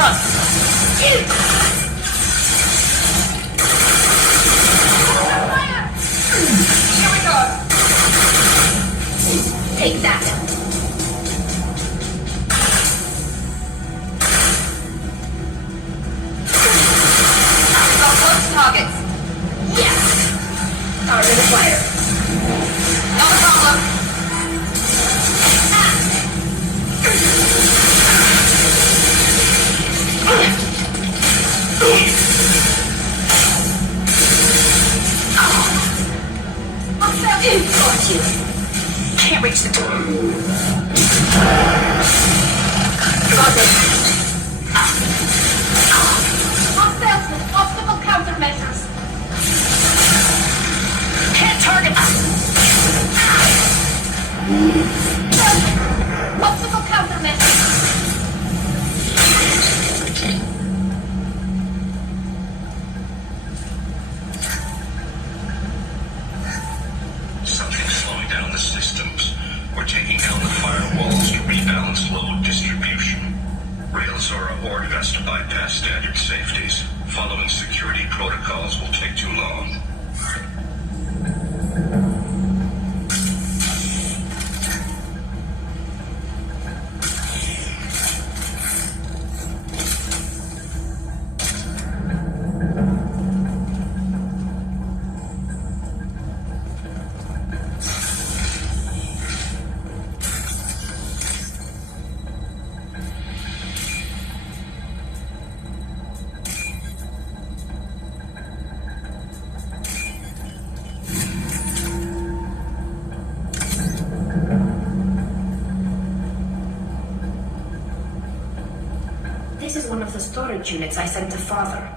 Run! Here we go! Take that! Targets. Yes! Target acquired. Not a problem. What's that? Got you. Can't reach the door. Got it. Hostiles with optimal countermeasures. Can't target us. Optimal countermeasures. Something's slowing down the systems. We're taking down the firewalls to rebalance load distribution. Railzora ordered us to bypass standard safeties. Following security protocols will take too long. This is one of the storage units I sent to Father.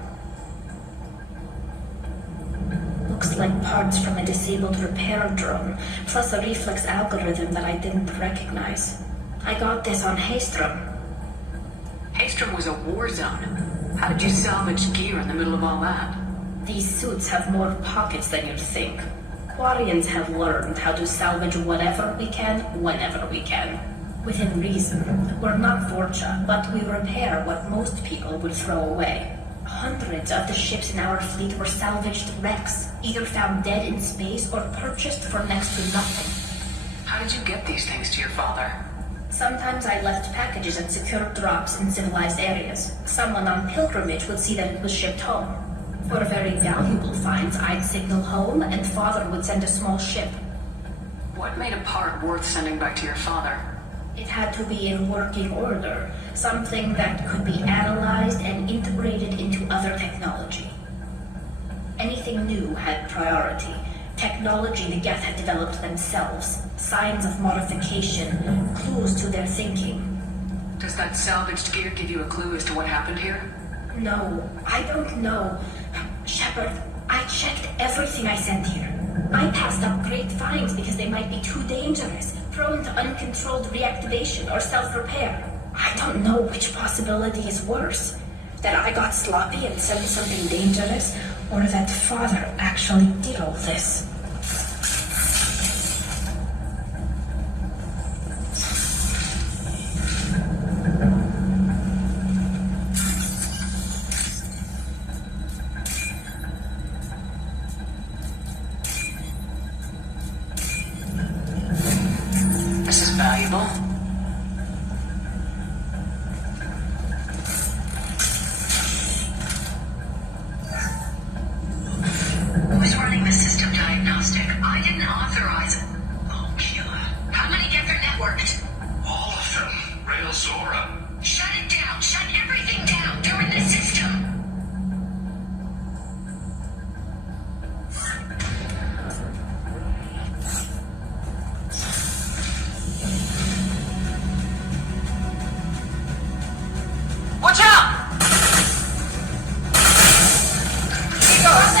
Looks like parts from a disabled repair drone, plus a reflex algorithm that I didn't recognize. I got this on Haystrom. Haystrom was a war zone. How did you salvage gear in the middle of all that? These suits have more pockets than you'd think. Quarians have learned how to salvage whatever we can, whenever we can. Within reason. We're not Vorcha, but we repair what most people would throw away. Hundreds of the ships in our fleet were salvaged wrecks, either found dead in space or purchased for next to nothing. How did you get these things to your father? Sometimes I left packages at secure drops in civilized areas. Someone on pilgrimage would see that it was shipped home. For very valuable finds, I'd signal home, and Father would send a small ship. What made a part worth sending back to your father? It had to be in working order, something that could be analyzed and integrated into other technology. Anything new had priority. Technology the Geth had developed themselves, signs of modification, clues to their thinking. Does that salvaged gear give you a clue as to what happened here? No, I don't know. Shepard, I checked everything I sent here. I passed up great finds because they might be too dangerous, prone to uncontrolled reactivation or self-repair. I don't know which possibility is worse. That I got sloppy and sent something dangerous, or that Father actually did all this. This is valuable. Who's running the system diagnostic? I didn't authorize it. Oh, killer. How many get their networked? All of them. Railzora. Shut it down. Shut everything down. They're in the system. Watch out! Here goes.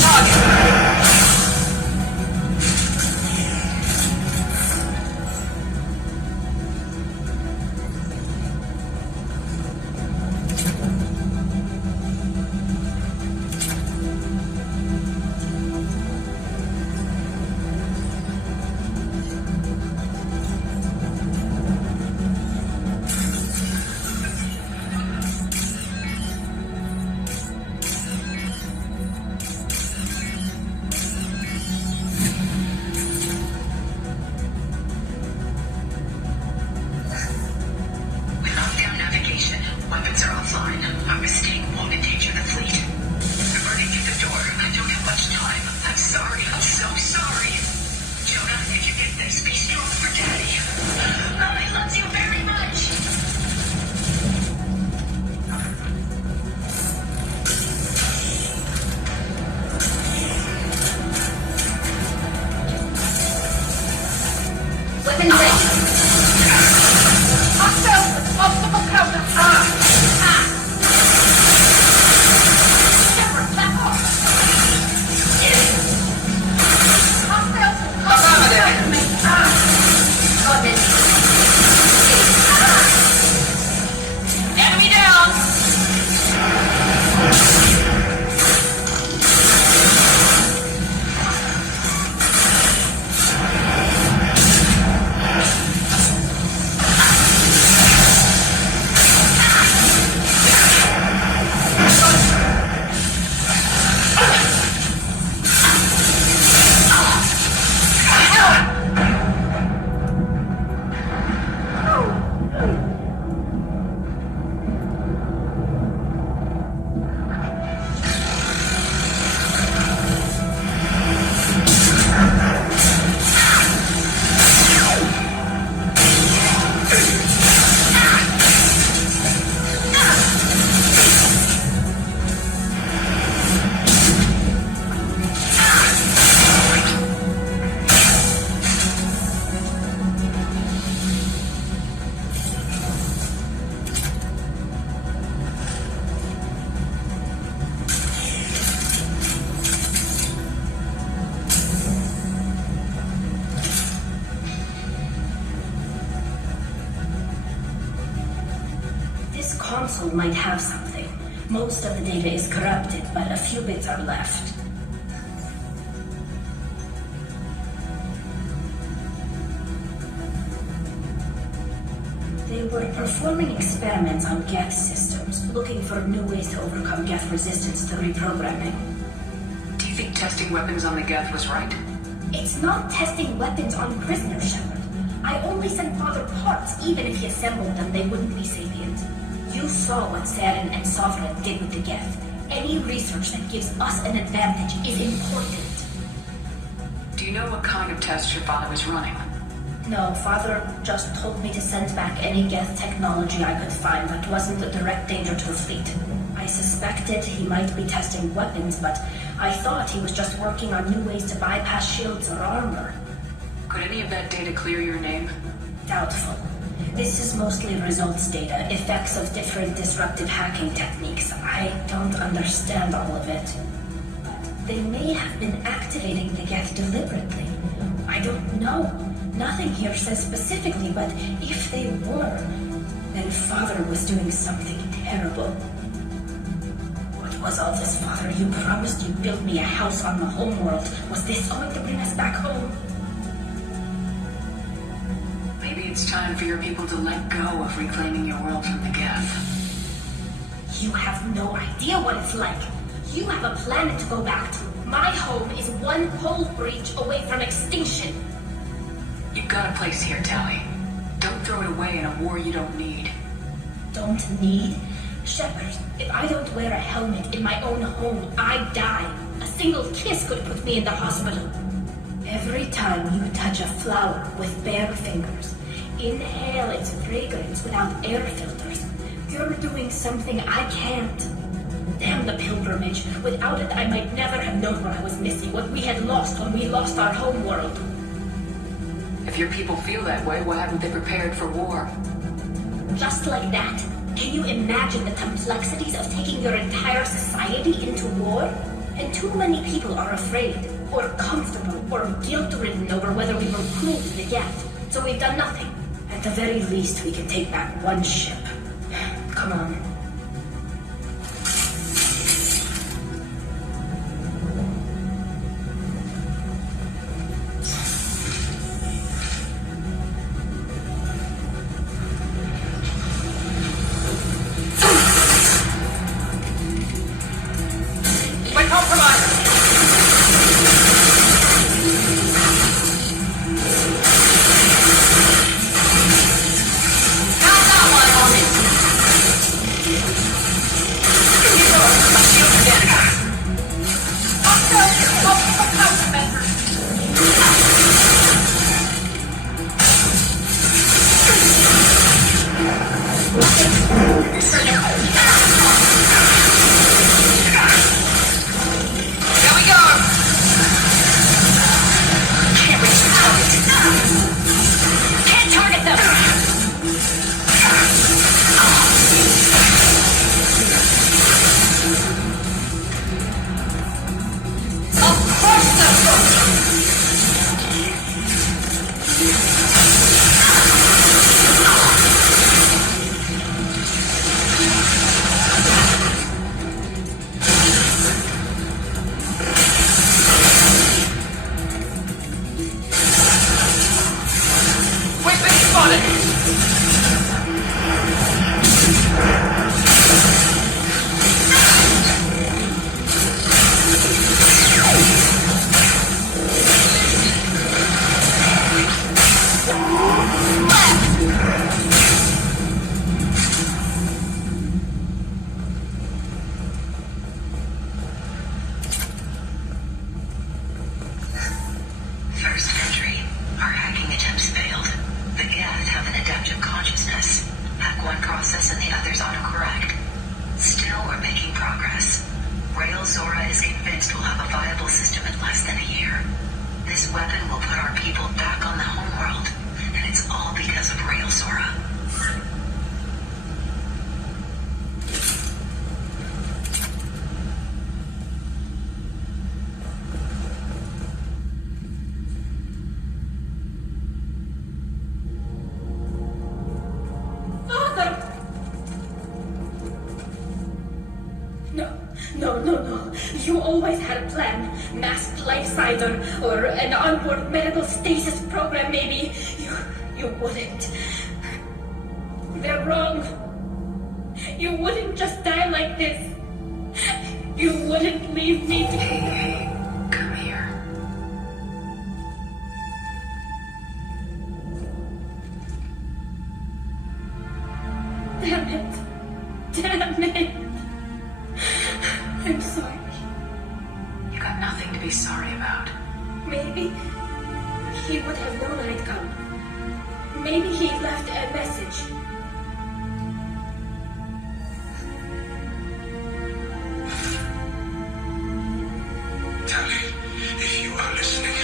Target. Within range. Hostiles with multiple counters. Shepard, back off. Hostiles with multiple counters. Got it. Enemy down. This console might have something. Most of the data is corrupted, but a few bits are left. They were performing experiments on Geth systems, looking for new ways to overcome Geth resistance to reprogramming. Do you think testing weapons on the Geth was right? It's not testing weapons on prisoners, Shepard. I only sent Father parts. Even if he assembled them, they wouldn't be sapient. You saw what Saren and Sovereign did with the Geth. Any research that gives us an advantage is important. Do you know what kind of tests your father was running? No, Father just told me to send back any Geth technology I could find that wasn't a direct danger to the fleet. I suspected he might be testing weapons, but I thought he was just working on new ways to bypass shields or armor. Could any of that data clear your name? Doubtful. This is mostly results data, effects of different disruptive hacking techniques. I don't understand all of it. But they may have been activating the Geth deliberately. I don't know. Nothing here says specifically, but if they were, then Father was doing something terrible. What was all this, Father? You promised you'd build me a house on the homeworld. Was this going to bring us back home? Maybe it's time for your people to let go of reclaiming your world from the Geth. You have no idea what it's like. You have a planet to go back to. My home is one pole breach away from extinction. You've got a place here, Tali. Don't throw it away in a war you don't need. Don't need? Shepard, if I don't wear a helmet in my own home, I die. A single kiss could put me in the hospital. Every time you touch a flower with bare fingers, inhale its fragrance without air filters, you're doing something I can't. Damn the pilgrimage. Without it, I might never have known what I was missing, what we had lost when we lost our home world. If your people feel that way, why haven't they prepared for war? Just like that? Can you imagine the complexities of taking your entire society into war? And too many people are afraid, or comfortable, or guilt-ridden over whether we were cruel to the Geth. So we've done nothing. At the very least, we can take back one ship. Come on. No. You always had a plan. Masked life cider or an onboard medical stasis program, maybe. You wouldn't. They're wrong. You wouldn't just die like this. You wouldn't leave me to... Hey, come here. Damn it. I'm sorry. You got nothing to be sorry about. Maybe he would have known I'd come. Maybe he left a message. Tali, if you are listening,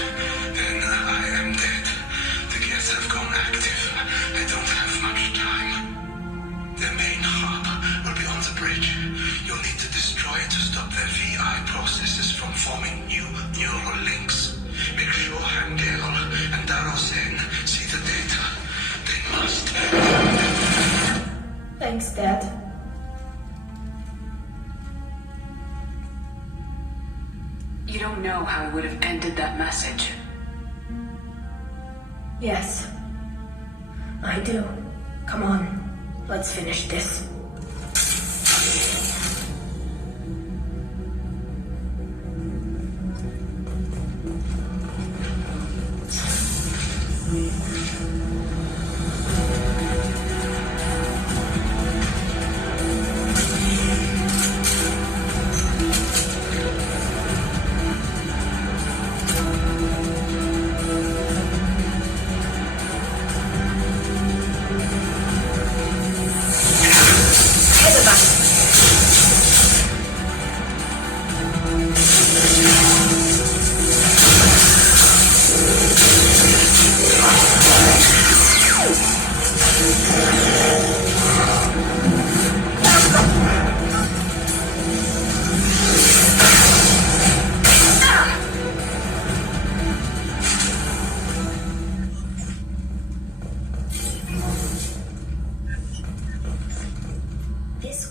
then I am dead. The gears have gone active. I don't have much time. The main hub will be on the bridge. You'll need to destroy it to stop the VI processes from forming new neural links. Make sure Hangel and Darosen see the data. They must. Thanks, Dad. You don't know how I would have ended that message. Yes, I do. Come on, let's finish this.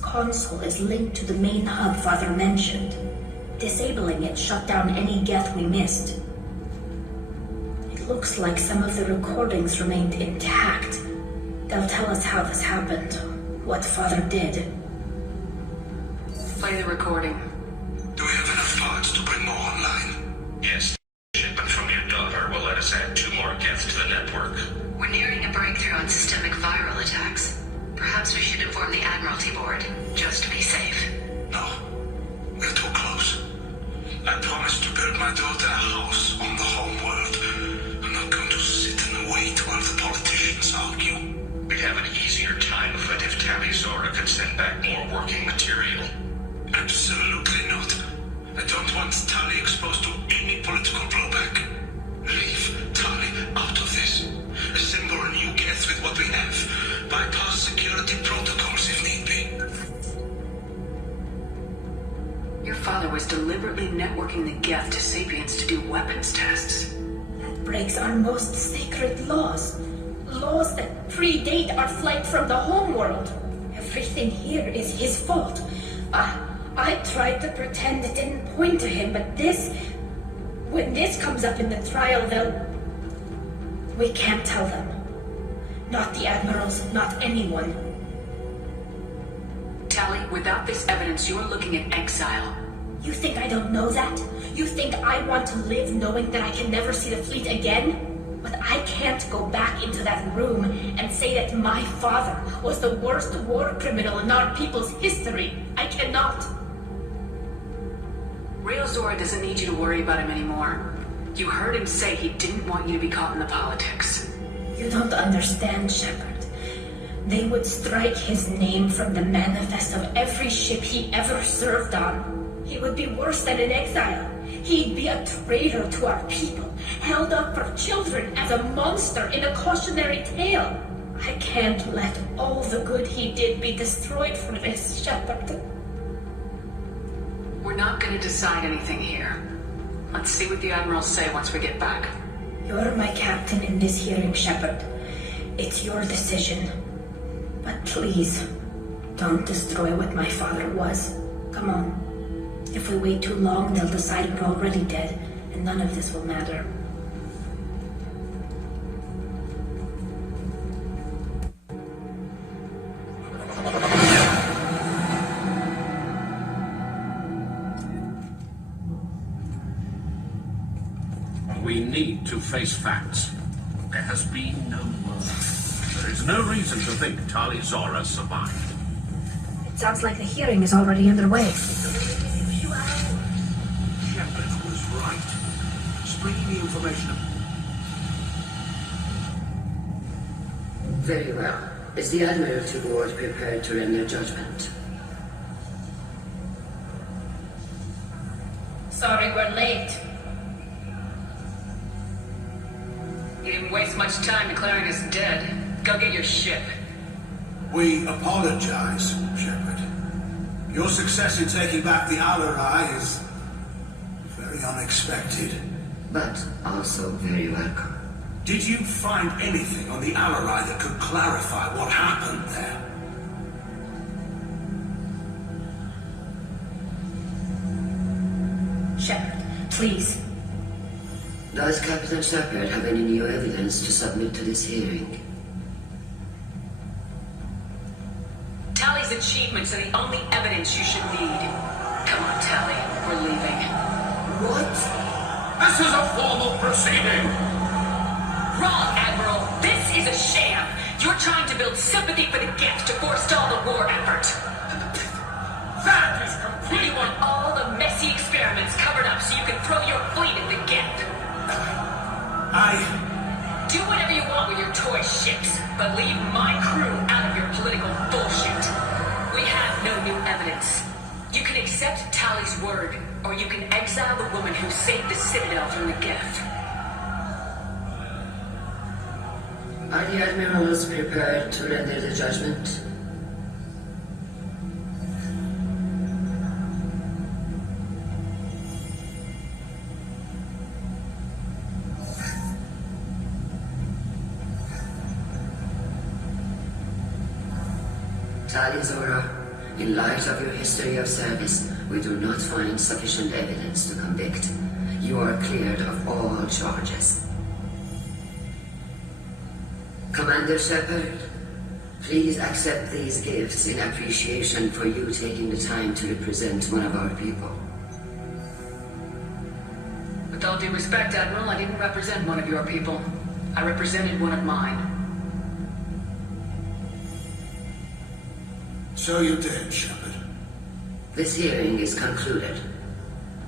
Console is linked to the main hub Father mentioned. Disabling it shut down any geth we missed. It looks like some of the recordings remained intact. They'll tell us how this happened, what Father did. Play the recording. Do we have enough parts to bring more online? Yes. Shipment from your daughter will let us add 2 more geths to the network. We're nearing a breakthrough on systemic viral attacks. Perhaps we should inform the Admiralty Board, just to be safe. No, we're too close. I promised to build my daughter a house on the home world. I'm not going to sit and wait while the politicians argue. We'd have an easier time of it if Tali Zora could send back more working material. Absolutely not. I don't want Tali exposed to any political blowback. Leave Tali out of this. Assemble a new geth with what we have. Bypass security protocols if need be. Your father was deliberately networking the geth to Sapiens to do weapons tests. That breaks our most sacred laws. Laws that predate our flight from the homeworld. Everything here is his fault. I tried to pretend it didn't point to him, but when this comes up in the trial, we can't tell them. Not the admirals, not anyone. Tali, without this evidence, you are looking at exile. You think I don't know that? You think I want to live knowing that I can never see the fleet again? But I can't go back into that room and say that my father was the worst war criminal in our people's history. I cannot. Raelzora doesn't need you to worry about him anymore. You heard him say he didn't want you to be caught in the politics. You don't understand, Shepard. They would strike his name from the manifest of every ship he ever served on. He would be worse than an exile. He'd be a traitor to our people, held up for children as a monster in a cautionary tale. I can't let all the good he did be destroyed for this, Shepard. We're not going to decide anything here. Let's see what the admirals say once we get back. You're my captain in this hearing, Shepard. It's your decision. But please, don't destroy what my father was. Come on. If we wait too long, they'll decide we're already dead, and none of this will matter. We need to face facts. There has been no murder. There is no reason to think Tali Zora survived. It sounds like the hearing is already underway. Shepard was right. Bringing the information. Very well. Is the Admiralty Board prepared to render judgment? Sorry we're late. You didn't waste much time declaring us dead. Go get your ship. We apologize, Shepard. Your success in taking back the Alarai is very unexpected. But also very welcome. Did you find anything on the Alarai that could clarify what happened there? Shepard, please. Does Captain Shepard have any new evidence to submit to this hearing? Tali's achievements are the only evidence you should need. Come on, Tali. We're leaving. What? This is a formal proceeding! Wrong, Admiral. This is a sham. You're trying to build sympathy for the gift to forestall the war effort. That is You complete! want all the messy experiments covered up so you can throw your fleet at the gift. Do whatever you want with your toy ships, but leave my crew out of your political bullshit. We have no new evidence. You can accept Tali's word, or you can exile the woman who saved the Citadel from the gift. Are the Admirals prepared to render the judgment? Tali Zora, in light of your history of service, we do not find sufficient evidence to convict. You are cleared of all charges. Commander Shepard, please accept these gifts in appreciation for you taking the time to represent one of our people. With all due respect, Admiral, I didn't represent one of your people. I represented one of mine. So you did, Shepard. This hearing is concluded.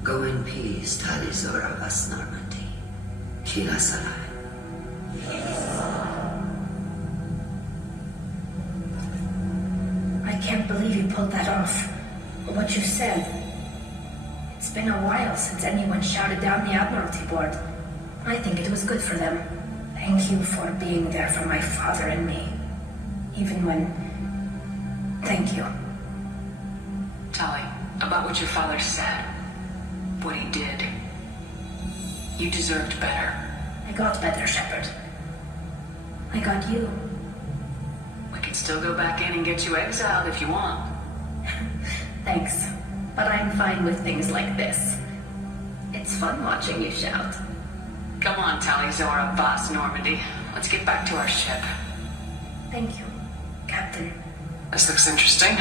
Go in peace, Tali Zora Vas Normandy. Kila Salai. I can't believe you pulled that off. What you said. It's been a while since anyone shouted down the Admiralty Board. I think it was good for them. Thank you for being there for my father and me. Even when... Thank you. Tali, about what your father said, what he did, you deserved better. I got better, Shepard. I got you. We can still go back in and get you exiled if you want. Thanks, but I'm fine with things like this. It's fun watching you shout. Come on, Tali, Zora, Boss Normandy. Let's get back to our ship. Thank you, Captain. This looks interesting.